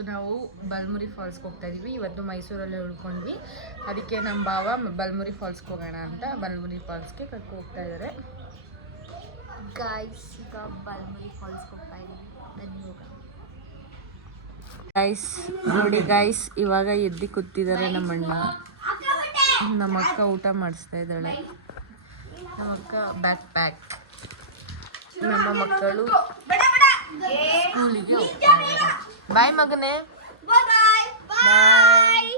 ಇವತ್ತು ನಾವು ಬಲಮುರಿ ಫಾಲ್ಸ್ಗೆ ಹೋಗ್ತಾ ಇದೀವಿ. ಇವತ್ತು ಮೈಸೂರಲ್ಲಿ ಉಳ್ಕೊಂಡ್ವಿ, ಅದಕ್ಕೆ ನಮ್ಮ ಭಾವ ಬಲಮುರಿ ಫಾಲ್ಸ್ಗೆ ಹೋಗೋಣ ಅಂತ ಬಲಮುರಿ ಫಾಲ್ಸ್ಗೆ ಕರ್ಕೊ ಹೋಗ್ತಾ ಇದ್ದಾರೆ. ಗಾಯ್ಸ್ ಈಗ ಬಲಮುರಿ ಫಾಲ್ಸ್ಗೆ ಹೋಗ್ತಾ ಇದೀವಿ, ಬನ್ನಿ ಹೋಗೋಣ. ಗೈಸ್ ನೋಡಿ ಗೈಸ್, ಇವಾಗ ಎದ್ದು ಕೂತಿದ್ದಾರೆ ನಮ್ಮಣ್ಣ. ನಮ್ಮ ಅಕ್ಕ ಊಟ ಮಾಡಿಸ್ತಾ ಇದ್ದಾಳೆ. ನಮ್ಮ ಅಕ್ಕ ಬ್ಯಾಕ್ ಪ್ಯಾಕ್. ನಮ್ಮ ಮಕ್ಕಳು ಸ್ಕೂಲಿಗೆ ಹೋಗ್ತಾ ಇದ್ದಾರೆ. ಬಾಯ್ ಮಗನೇ, ಬಾಯ್ ಬಾಯ್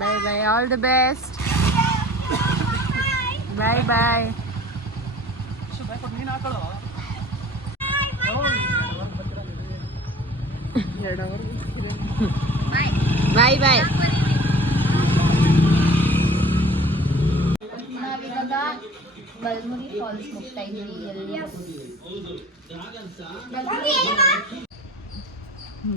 ಬಾಯ್ ಬಾಯ್, ಆಲ್ ದಿ ಬೆಸ್ಟ್, ಬಾಯ್ ಬಾಯ್. ಬಾಯ್ ಬಾಯ್. ನಾವಿವಾಗ ಬಲಮುರಿ ಫಾಲ್ಸ್ ಹೋಗ್ತಾ ಇದೀವಿ.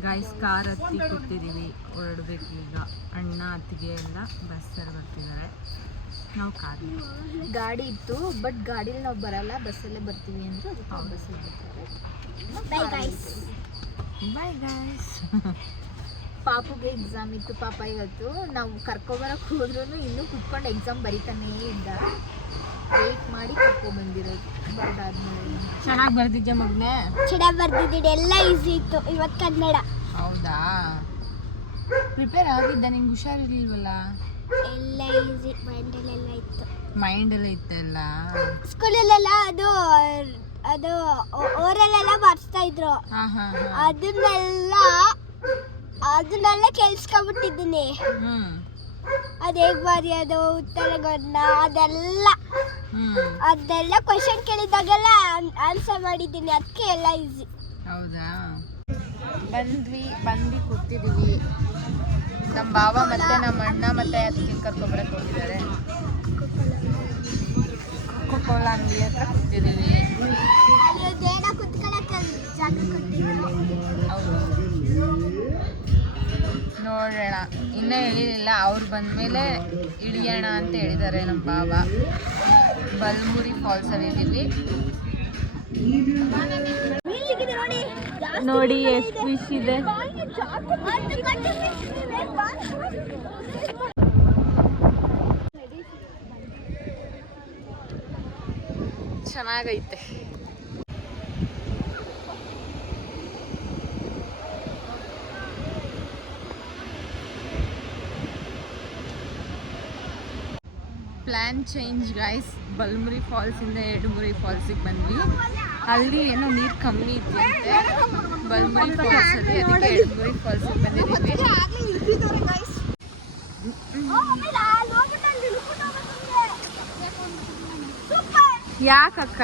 ಗೈಸ್ ಕಾರ್ ಹತ್ತಿ ಕೂತಿದ್ದೀವಿ, ಹೊರಡ್ಬೇಕು ಈಗ. ಅಣ್ಣ ಅತ್ತಿಗೆ ಎಲ್ಲ ಬಸ್ಸಲ್ಲಿ ಬರ್ತಿದ್ದಾರೆ, ನಾವು ಕಾರ್. ಗಾಡಿ ಇತ್ತು ಬಟ್ ಗಾಡೀಲಿ ನಾವು ಬರಲ್ಲ, ಬಸ್ಸಲ್ಲೇ ಬರ್ತೀವಿ ಅಂದ್ರೆ ಅದಕ್ಕೆ ಬಸ್ಸಲ್ಲಿ ಬರ್ತಾರೆ. Bye guys, bye guys. ಪಾಪುಗೆ ಎಕ್ಸಾಮ್ ಇತ್ತು ಪಾಪ ಇವತ್ತು. ನಾವು ಕರ್ಕೊಬರಕ್ಕೆ ಹೋದ್ರೂ ಇನ್ನೂ ಕುತ್ಕೊಂಡು ಎಕ್ಸಾಮ್ ಬರೀತಾನೇ ಇದ್ದ. ವೇಟ್ ಮಾಡಿ ಕರ್ಕೊಬಂದಿರೋದು ಬರೋದಾದ್ಮೇಲೆ. ಚೆನ್ನಾಗಿ ಬರ್ದಿದ್ದೆ ಮಗನೇ? ಚೆನ್ನಾಗಿ ಬರ್ದಿದ್ದೀನಿ, ಎಲ್ಲ ಈಸಿ ಇತ್ತು ಇವತ್ತು ಕನ್ನಡ. ಹೌದಾ? ಪ್ರಿಪೇರ್ ಆಗಿದ್ದ? ನಿಂಗೆ ಹುಷಾರಿರ್ಲಿಲ್ವಲ್ಲ? ಎಲ್ಲ ಈಸಿ, ಮೈಂಡಲ್ಲೆಲ್ಲ ಇತ್ತು. ಮೈಂಡೆಲ್ಲ ಇತ್ತೆಲ್ಲ? ಸ್ಕೂಲಲ್ಲೆಲ್ಲ ಅದು ಓರಲ್ಲೆಲ್ಲ ಬರ್ಸ್ತಾ ಇದ್ರು, ಅದನ್ನೆಲ್ಲ ಕೇಳಿಸ್ಕೊಂಡ್ಬಿಟ್ಟಿದ್ದೀನಿ. ಅದು ಹೇಗೆ ಬರೆಯೋದು, ಉತ್ತರಗಳನ್ನ ಅದೆಲ್ಲ ಕ್ವಶನ್ ಕೇಳಿದಾಗೆಲ್ಲ ಆನ್ಸರ್ ಮಾಡಿದ್ದೀನಿ, ಅದಕ್ಕೆ ಎಲ್ಲ ಈಸಿ. ಹೌದಾ? ಬಂದು ಕೂತಿದ್ದೀವಿ. ನಮ್ಮ ಭಾವ ಮತ್ತೆ ನಮ್ಮ ಅಣ್ಣ ಮತ್ತೆ ಅದಕ್ಕೆ ಕರ್ಕೊಂಬರಕ್ಕೆ ಹೋಗಿದ್ದಾರೆ. ಕೋಲಾ ಅಂಗಡಿ ಹತ್ರ ಕೂತಿದ್ದೀವಿ. ನೋಡೋಣ, ಇನ್ನೂ ಹೇಳಿರಲಿಲ್ಲ, ಅವ್ರು ಬಂದಮೇಲೆ ಇಳಿಯೋಣ ಅಂತ ಹೇಳಿದ್ದಾರೆ ನಮ್ಮ ಭಾವ. ಬಲಮುರಿ ಫಾಲ್ಸಲ್ಲಿ ಇದ್ದೀವಿ ನೋಡಿ, ಎಷ್ಟು ಫಿಶ್ ಇದೆ. ಚೆನ್ನಾಗೈತೆ. Plan change guys. ಬಲಮುರಿ ಫಾಲ್ಸಿಂದ ಎಡಮುರಿ ಫಾಲ್ಸಿಗೆ ಬಂದ್ವಿ. ಅಲ್ಲಿ ಏನೋ ನೀರು ಕಮ್ಮಿ ಇದೆಯಂತೆ ಬಲಮುರಿ ಫಾಲ್ಸಲ್ಲಿ, ಅದಕ್ಕೆ ಎಡಮುರಿ ಫಾಲ್ಸಿಗೆ ಬಂದಿದ್ದೀವಿ. ಯಾಕಕ್ಕ?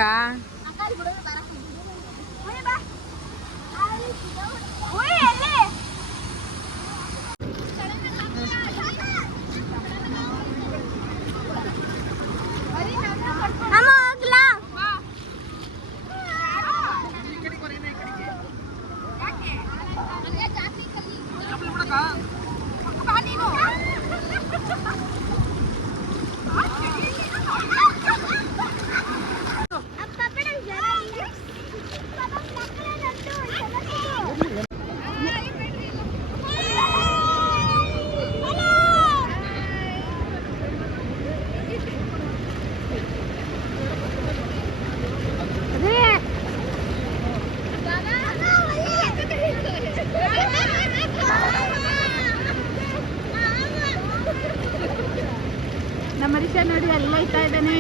ನಮ್ಮ ಮನುಷ್ಯ ನೋಡಿ ಎಲ್ಲ ಇತ್ತಾ ಇದ್ದಾನೆ,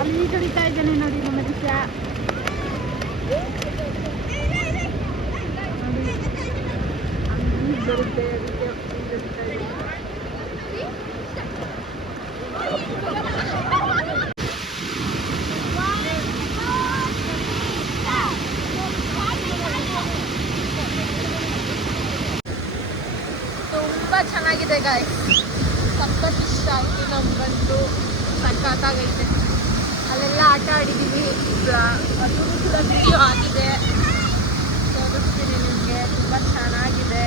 ಅಲ್ಲಿ ಕಡಿತಾ ಇದ್ದಾನೆ ನೋಡಿ ನಮ್ಮ ಮನುಷ್ಯ. ಬರುತ್ತೆ ತುಂಬ ಚೆನ್ನಾಗಿದೆ ಗಾಯ್ಸ್, ಸಖತ್ ಇಷ್ಟ ಆಯಿತು ನಮ್ಗಂತೂ, ಸಖತ್ತಾಗೈತೆ. ಅಲ್ಲೆಲ್ಲ ಆಟ ಆಡಿದ್ದೀವಿ, ಅದು ಕೂಡ ವಿಡಿಯೋ ಆಗಿದೆ, ತೋರಿಸ್ತೀನಿ ನಿಮಗೆ. ತುಂಬ ಚೆನ್ನಾಗಿದೆ.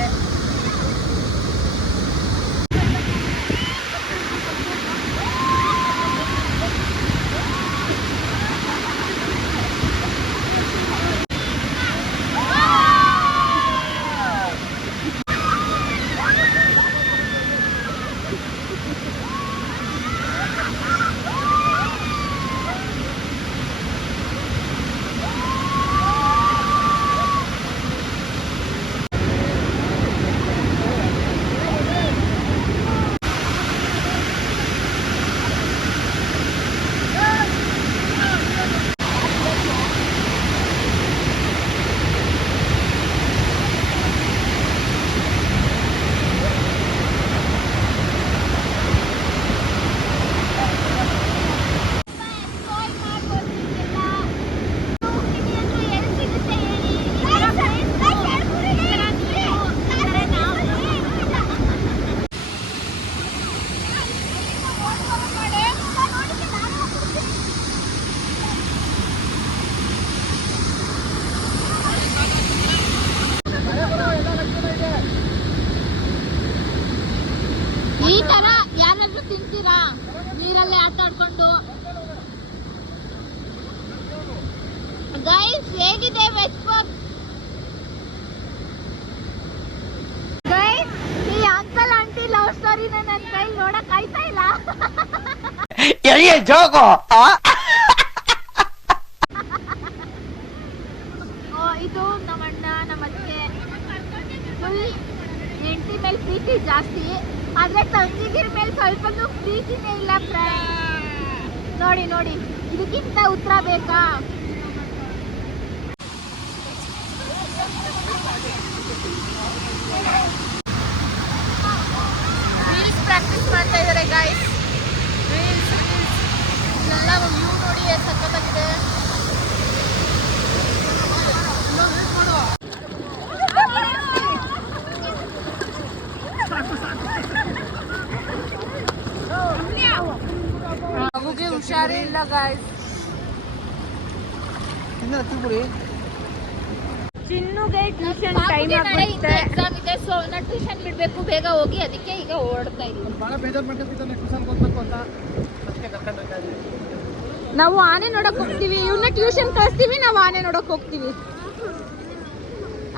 ಈ ತರ ಯಾರಾದ್ರೂ ತಿಂತೀರಾ ನೀರಲ್ಲಿ ಆಟ ಆಡ್ಕೊಂಡು? ಗೈಸ್ ಹೇಗಿದೆ ವೆಜ್ ಪಬ್? ಗೈಸ್ ಈ ಅಂಕಲ್ ಆಂಟಿ ಲವ್ ಸ್ಟೋರಿನ ನನ್ನ ಕೈ ನೋಡಕ್ ಆಯ್ತಾ ಇಲ್ಲ. ಇದು ನಮ್ಮ ಅಣ್ಣ ನಮ್ಮ ಅತ್ತೆ ಫುಲ್ ಹೆಂಡತಿ ಮೇಲೆ ಪ್ರೀತಿ ಜಾಸ್ತಿ, ಆದ್ರೆ ತಂಗಿಗಿರ ಮೇಲೆ ಸ್ವಲ್ಪನೂ ಪ್ರೀತಿನೇ ಇಲ್ಲ ಫ್ರೆಂಡ್. ನೋಡಿ ನೋಡಿ, ಇದಕ್ಕಿಂತ ಉತ್ತರ ಬೇಕಾ? ರೀಲ್ಸ್ ಪ್ರಾಕ್ಟೀಸ್ ಮಾಡ್ತಾ ಇದ್ದಾರೆ ಗಾಯ್ಸ್. ರೀಲ್ಸ್ ಎಲ್ಲ ವ್ಯೂ ನೋಡಿ ಎಷ್ಟು ಸಕ್ಕತ್ತಾಗಿದೆ. ಮಗುಗೆ ಹುಷಾರೇ ಇಲ್ಲ ಗಾಯ್ಸ್. ಚಿನ್ನುಗೆ ಟ್ಯೂಷನ್ ಟೈಮ್ ಆಗುತ್ತೆ, ಎಕ್ಸಾಮ್ ಇದೆ, ಸೊ ಅವನ್ನ ಟ್ಯೂಷನ್ ಬಿಡಬೇಕು ಬೇಗ ಹೋಗಿ, ಅದಕ್ಕೆ ಈಗ ಓಡ್ತಾ ಇದ್ದೀವಿ. ನಾವು ಆನೆ ನೋಡಕ್ ಹೋಗ್ತೀವಿ, ಇವ್ನ ಟ್ಯೂಷನ್ ಕಳಿಸ್ತೀವಿ, ನಾವು ಆನೆ ನೋಡಕ್ ಹೋಗ್ತೀವಿ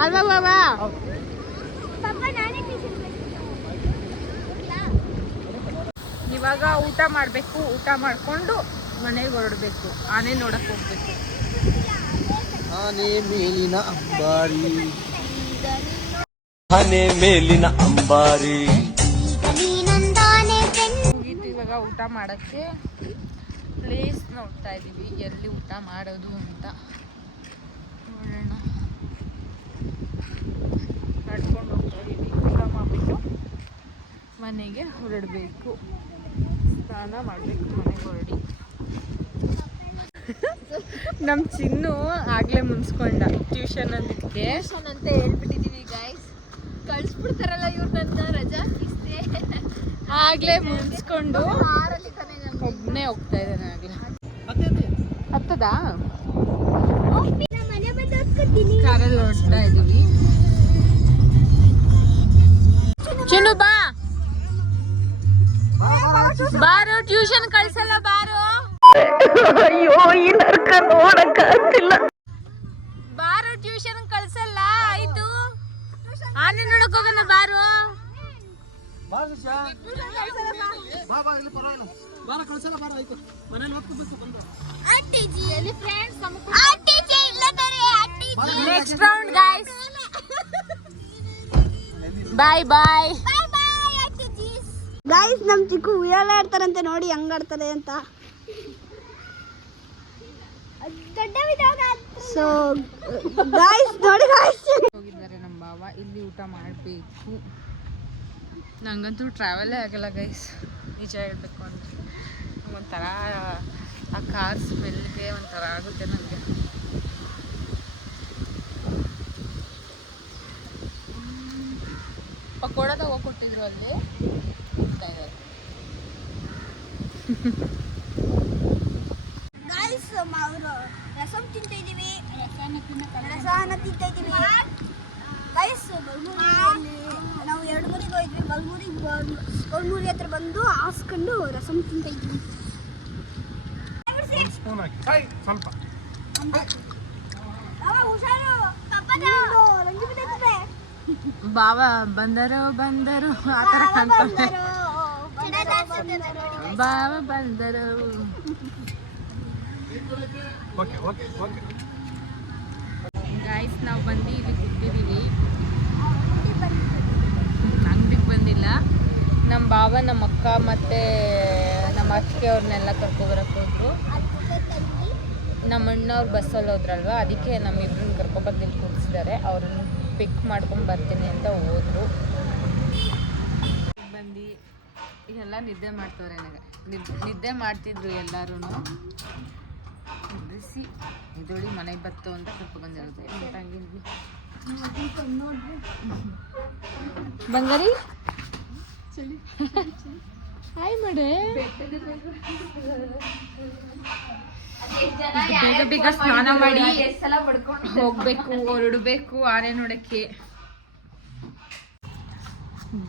ಅಲ್ವಾ ಬಾಬಾ? ಇವಾಗ ಊಟ ಮಾಡಬೇಕು, ಊಟ ಮಾಡಿಕೊಂಡು ಮನೆಗೆ ಹೊರಡಬೇಕು, ಆನೆ ನೋಡಕ್ ಹೋಗ್ಬೇಕು. ಆನೆ ಮೇಲಿನ ಅಂಬಾರಿ, ಆನೆ ಮೇಲಿನ ಅಂಬಾರಿ. ಮುಗೀತು ಇವಾಗ ಊಟ ಮಾಡಕ್ಕೆ. ಪ್ಲೇಸ್ ನೋಡ್ತಾ ಇದೀವಿ ಎಲ್ಲಿ ಊಟ ಮಾಡೋದು ಅಂತ. ನೋಡೋಣ, ನಡ್ಕೊಂಡು ಹೋಗ್ತಾ ಇದೀವಿ. ಊಟ ಮಾಡಿಬಿಟ್ಟು ಮನೆಗೆ ಹೊರಡಬೇಕು, ಸ್ನಾನ ಮಾಡಬೇಕು, ಮನೆಗೆ ಹೊರಡಿ. ನಮ್ಮ ಚಿನ್ನು ಆಗ್ಲೇ ಮುನ್ಸ್ಕೊಂಡ ಟ್ಯೂಷನ್ ಅಂದಿದ್ದೆ. ಟ್ಯೂಷನ್ ಅಂತ ಹೇಳ್ಬಿಟ್ಟಿದೀವಿ ಗಾಯ್ಸ್, ಕಳಿಸ್ಬಿಡ್ತಾರಲ್ಲ ಇವ್ರು ನನ್ನ ರಜಾ ಕಿಸ್ತೆ. ಆಗ್ಲೇ ಮುನ್ಸ್ಕೊಂಡು ಒಬ್ಬನೇ ಹೋಗ್ತಾ ಇದ್ದಾನೆ. ಆಗ್ಲೇ ಹತ್ತದಾ ಕಾರಲ್ಲಿ ಹೊರಡ್ತಾ ಇದೀವಿ. ಚಿನ್ನು ಬಾ ಬಾರೋ, ಟ್ಯೂಷನ್ ಕಳ್ಸಲ್ಲ ಬಾರೋ. ಅಯ್ಯೋ ಈ ನರ್ಕ ನೋಡಕ್ಕಾಗ್ತಿಲ್ಲ. ಬಾರೋ ಟ್ಯೂಷನ್ ಕಳ್ಸಲ್ಲ. ಆಯ್ತು, ಆನೆ ನೋಡಕ್ ಹೋಗೋಣ ಬಾರೋ. ನೆಕ್ಸ್ಟ್ ರೌಂಡ್ ಗೈಸ್, ಬಾಯ್ ಬಾಯ್ ಗೈಸ್. ನಮ್ ಚಿಕ್ಕು ಉಯ್ಯಾಲೆ ಆಡ್ತಾರಂತೆ, ನೋಡಿ ಹೆಂಗ್ ಆಡ್ತಾರೆ ಅಂತ. ಸೊ ಗೈಸ್ ನೋಡಿ ಗೈಸ್, ಹೋಗಿದ್ದಾರೆ ನಮ್ಮ ಬಾವ. ಇಲ್ಲಿ ಊಟ ಮಾಡಬೇಕು. ನಂಗಂತೂ ಟ್ರಾವೆಲೇ ಆಗಲ್ಲ ಗೈಸ್, ನಿಜ ಹೇಳ್ಬೇಕು ಅಂದರೆ. ಒಂಥರ ಆ ಕಾರ್ ಸ್ಮೆಲ್ಗೆ ಒಂಥರ ಆಗುತ್ತೆ ನನಗೆ. ಪಕೋಡದ ಹೋಗಿ ಕೊಟ್ಟಿದ್ರು ಅಲ್ಲಿ ತಿಂತಾ ಇದ್ದಾರೆ. ಗೈಸ್ ಅವರು ರಸಂ ತಿಂತ ಇದೀವಿ, ರಸಾನ ತಿಂತ ಇದೀವಿ ಗೈಸ್. ಬಲ್ಮೂರಿಯಲ್ಲಿ ನಾವು 2 ಮೂರಿಗೆ ಹೋಗಿದ್ವಿ. ಬಲ್ಮೂರಿ ಹತ್ರ ಬಂದು ಹಾಸ್ಕೊಂಡು ರಸಂ ತಿಂತ ಇದೀವಿ. ಬಾವ ಬಂದರು ಬಂದರು ಆ ಥರ ಕಾಣ್ತಾರೆ. ಬಾವ ಬಂದರು. ಗೈಸ್ ನಾವು ಬಂದು ಇಲ್ಲಿ ಕೂತಿದ್ದೀವಿ, ಅಂಗಡಿಗೆ ಬಂದಿಲ್ಲ. ನಮ್ಮ ಬಾವ, ನಮ್ಮ ಅಕ್ಕ ಮತ್ತು ನಮ್ಮ ಅತ್ತಿಗೆ ಅವ್ರನ್ನೆಲ್ಲ ಕರ್ಕೊಬರಕ್ಕೆ ಹೋದ್ರು. ನಮ್ಮ ಅಣ್ಣವ್ರು ಬಸ್ಸಲ್ಲಿ ಹೋದ್ರಲ್ವ, ಅದಕ್ಕೆ ನಮ್ಮಿಬ್ರನ್ನ ಕರ್ಕೊಬಂದು ಇಲ್ಲಿ ಕೂರಿಸಿದ್ದಾರೆ. ಅವ್ರನ್ನ ಪಿಕ್ ಮಾಡ್ಕೊಂಡು ಬರ್ತೀನಿ ಅಂತ ಹೋದ್ರು. ಬಂದು ಎಲ್ಲ ನಿದ್ದೆ ಮಾಡ್ತವ್ರೆ. ನನಗೆ ನಿದ್ದೆ ಮಾಡ್ತಿದ್ರು ಎಲ್ಲರೂ. ಬಿಸಿ ಇದೊಳಿ ಮನೆಗೆ ಬತ್ತು ಅಂತ ಕರ್ಕೊಬಂದಿರೋದು. ಬಂಗಾರಿ ಹಾಯ್ ಮಾಡೆ. ಬೇಗ ಬೇಗ ಸ್ನಾನ ಮಾಡಿ ಹೋಗ್ಬೇಕು, ಹೊರಡಬೇಕು ಆನೆ ನೋಡಕ್ಕೆ.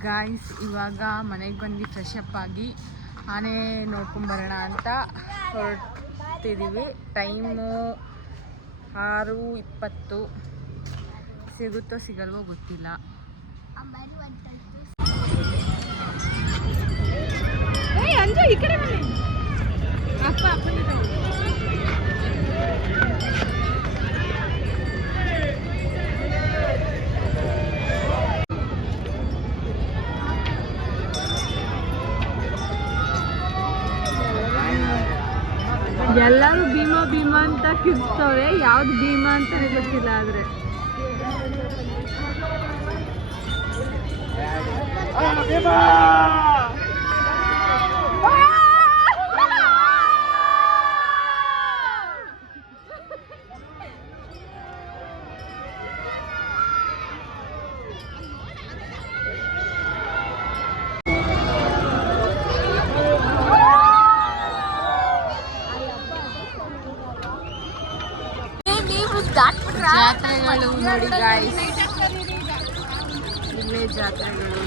ಗಾಯ್ಸ್ ಇವಾಗ ಮನೆಗೆ ಬಂದು ಫ್ರೆಶ್ ಅಪ್ ಆಗಿ ಆನೆ ನೋಡ್ಕೊಂಬರೋಣ ಅಂತ ಹೊರಡ್ತಿದ್ದೀವಿ. ಟೈಮು 6:20. ಸಿಗುತ್ತೋ ಸಿಗಲ್ವೋ ಗೊತ್ತಿಲ್ಲ. ಅಂಜು ಈ ಕಡೆ ಬನ್ನಿ. ಅಪ್ಪ ಎಲ್ಲರೂ ಭೀಮಾ ಭೀಮಾ ಅಂತ ಕಿರ್ಸ್ತವ್ರೆ, ಯಾವ್ದು ಭೀಮಾ ಅಂತಾನೆ ಗೊತ್ತಿಲ್ಲ. ಆದ್ರೆ ಜಾತ್ರೆಗಳು ನೋಡಿ ಗಾಯ್ಸ್, ಇಲ್ಲೇ ಜಾತ್ರೆಗಳು.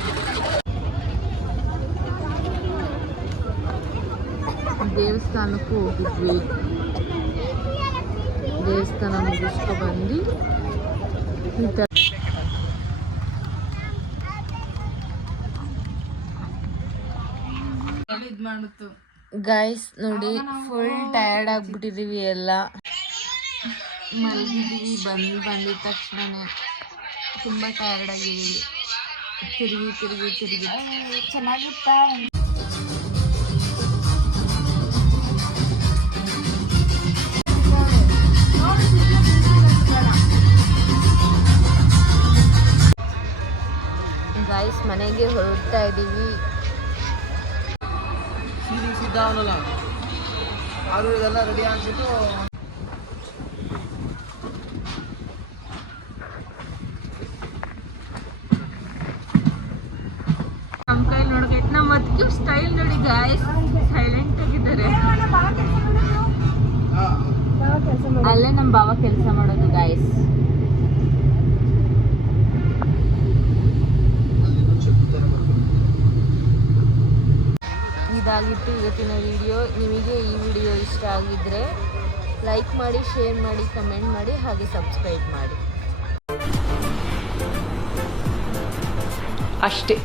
ದೇವಸ್ಥಾನಕ್ಕೂ ಹೋಗಿದ್ವಿ. ದೇವಸ್ಥಾನ ಮುಗಿಸ್ಕೊ ಬಂದು ಈ ಥರ ಗಾಯ್ಸ್ ನೋಡಿ, ಫುಲ್ ಟಯರ್ಡ್ ಆಗ್ಬಿಟ್ಟಿದೀವಿ. ಎಲ್ಲ ಮಲಗಿದ್ದೀವಿ. ಬಂದಿದ ತಕ್ಷಣನೇ ತುಂಬ ಟಯರ್ಡ್ ಆಗಿದ್ದೀವಿ. ತಿರುಗಿ ಚೆನ್ನಾಗಿತ್ತ. ಗಾಯ್ಸ್ ಮನೆಗೆ ಹೊರಡ್ತಾ ಇದ್ದೀವಿ. ಇದೆಲ್ಲ ರೆಡಿ ಆಗ್ಬಿಟ್ಟು ನಮ್ಮ ಕೈ ನೋಡ್ಬೇಕು. ನಮ್ಮ ಅದಕ್ಕೆ ಸ್ಟೈಲ್ ನೋಡಿ ಗಾಯ್ಸ್, ಸೈಲೆಂಟ್ ಆಗಿದ್ದಾರೆ. ಅಲ್ಲೇ ನಮ್ಮ ಬಾವ ಕೆಲಸ ಮಾಡೋದು ಗಾಯ್ಸ್. ಇದಾಗಿತ್ತು ಇವತ್ತಿನ ವಿಡಿಯೋ. ನಿಮಗೆ ಈ ವಿಡಿಯೋ ಇಷ್ಟ ಆಗಿದ್ರೆ ಲೈಕ್ ಮಾಡಿ, ಶೇರ್ ಮಾಡಿ, ಕಮೆಂಟ್ ಮಾಡಿ, ಹಾಗೆ ಸಬ್ಸ್ಕ್ರೈಬ್ ಮಾಡಿ. ಅಷ್ಟೇ.